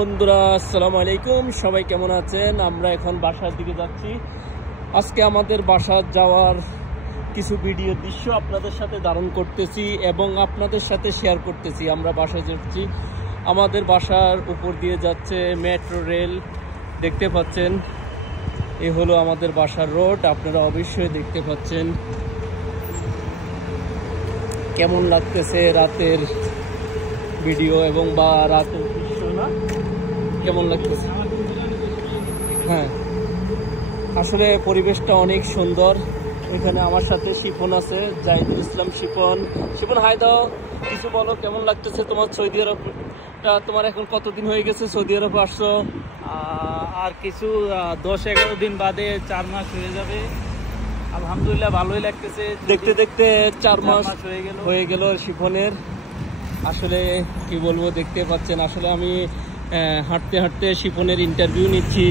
বন্ধুরা আসসালামু আলাইকুম, সবাই কেমন আছেন? আমরা এখন বাসার দিকে যাচ্ছি। আজকে আমাদের বাসা যাওয়ার কিছু ভিডিও দৃশ্য আপনাদের সাথে ধারণ করতেছি এবং আপনাদের সাথে শেয়ার করতেছি। আমরা বাসায় যাচ্ছি, আমাদের বাসার উপর দিয়ে যাচ্ছে মেট্রো রেল, দেখতে পাচ্ছেন। এ হলো আমাদের বাসার রোড, আপনারা অবশ্যই দেখতে পাচ্ছেন। কেমন লাগতেছে রাতের ভিডিও এবং বা রাতের দৃশ্য না, কেমন লাগতেছে? হ্যাঁ, আসলে পরিবেশটা অনেক সুন্দর। এখানে আমার সাথে শিপন আছে, জাহিদুল ইসলাম শিপন। শিপন হাই দাও, কিছু বলো, কেমন লাগতেছে তোমার সৌদি আরবটা? তোমার এখন কতদিন হয়ে গেছে সৌদি আরবে আসছো? আর কিছু 10-11 দিন বাদে 4 মাস হয়ে যাবে। আলহামদুলিল্লাহ ভালোই লাগতেছে। দেখতে দেখতে 4 মাস হয়ে গেল শিপনের। আসলে কি বলবো, দেখতে পাচ্ছেন। আসলে আমি হাঁটতে হাঁটতে শিপনের ইন্টারভিউ নিচ্ছি।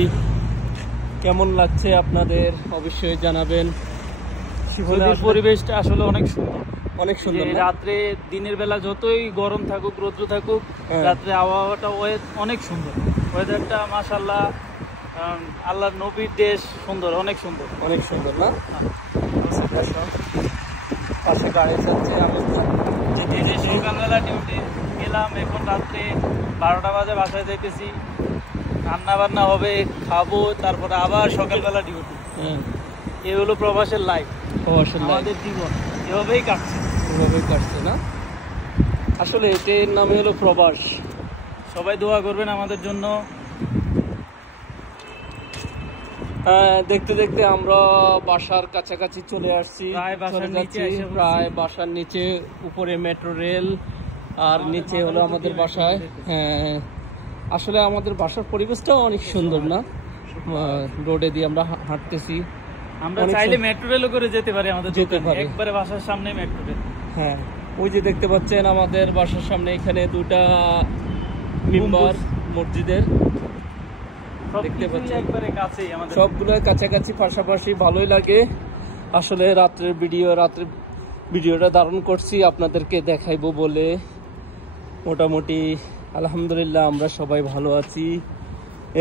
কেমন লাগছে আপনাদের অবশ্যই জানাবেন। শিপনের পরিবেশটা আসলে অনেক সুন্দর, অনেক সুন্দর। রাত্রে দিনের বেলা যতই গরম থাকুক, রৌদ্র থাকুক, রাত্রে আবহাওয়াটা অনেক সুন্দর। ওয়েদারটা মাশাআল্লাহ, আল্লাহর নবীর দেশ, সুন্দর, অনেক সুন্দর, অনেক সুন্দর না? পাশে গাড়ি যাচ্ছে। সকালবেলা ডিউটি গেলাম, এখন রাত্রে 12টা বাজে বাসায় যাইতেছি। রান্না বান্না হবে, খাবো, তারপরে আবার সকালবেলা ডিউটি। এ হলো প্রবাসের লাইফ, আমাদের জীবন এভাবেই কাটছে না? আসলে এটার নামে হলো প্রবাস। সবাই দোয়া করবেন আমাদের জন্য। দেখতে দেখতে আমরা বাসার কাছাকাছি চলে আসছি, প্রায় বাসার নিচে। উপরে মেট্রো রেল আর নিচে হলো আমাদের বাসায়। হ্যাঁ, আসলে আমাদের বাসার পরিবেশটাও অনেক সুন্দর না? রোডে দিয়ে আমরা হাঁটতেছি, আমরা চাইলে মেট্রো রেলও করে যেতে পারি, আমাদের যেতে পারি একবারে বাসার সামনে মেট্রো রেল। হ্যাঁ, ওই যে দেখতে পাচ্ছেন আমাদের বাসার সামনে এখানে দুটা মিম্বার মসজিদের, দেখতে পাচ্ছেন সবগুলো কাছাকাছি, পাশাপাশি, ভালোই লাগে। আসলে রাত্রের ভিডিওটা ধারণ করছি আপনাদেরকে দেখাইবো বলে। মোটামুটি আলহামদুলিল্লাহ আমরা সবাই ভালো আছি।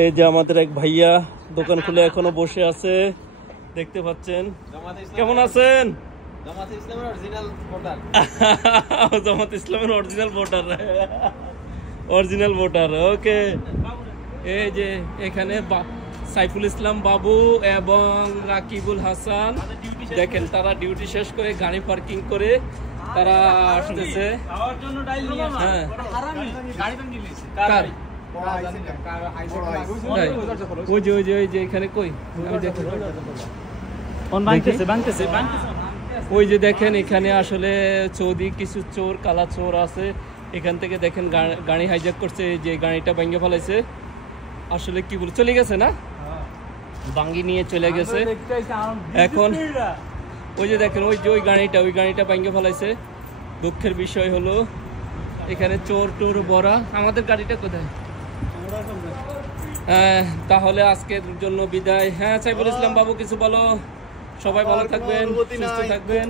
এই যে আমাদের এক ভাইয়া দোকান খুলে এখনো বসে আছে, দেখতে পাচ্ছেন। কেমন আছেন? জামাত ইসলামের অরিজিনাল ভোটার। ওকে, এই যে এখানে সাইফুল ইসলাম বাবু এবং রাকিবুল হাসান, দেখেন তারা ডিউটি শেষ করে গাড়ি পার্কিং করে তারা আসতেছে। হ্যাঁ, ওই যে এখানে কই ওই যে দেখেন এখানে আসলে সৌদি কিছু চোর, কালা চোর আছে। এখান থেকে দেখেন গাড়ি হাইজ্যাক করছে, যে গাড়িটা ভেঙে ফেলাইছে। আসলে কি বলে চলে গেছে না, ভাঙ্গি নিয়ে চলে গেছে। এখন ওই যে দেখেন ওই গাড়িটা ভেঙে ফেলাইছে। দুঃখের বিষয় হলো এখানে চোর টোর ভরা। আমাদের গাড়িটা কোথায়? তাহলে আজকের জন্য বিদায়। হ্যাঁ, সাইফুল ইসলাম বাবু কিছু বলো। সবাই ভালো থাকবেন, সুস্থ থাকবেন।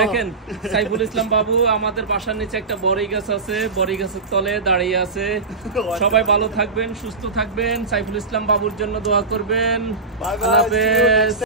দেখেন সাইফুল ইসলাম বাবু আমাদের বাসার নিচে একটা বড়ই গাছ আছে, বড়ই গাছের তলে দাঁড়িয়ে আছে। সবাই ভালো থাকবেন, সুস্থ থাকবেন। সাইফুল ইসলাম বাবুর জন্য দোয়া করবেন। আল্লাহ হাফেজ।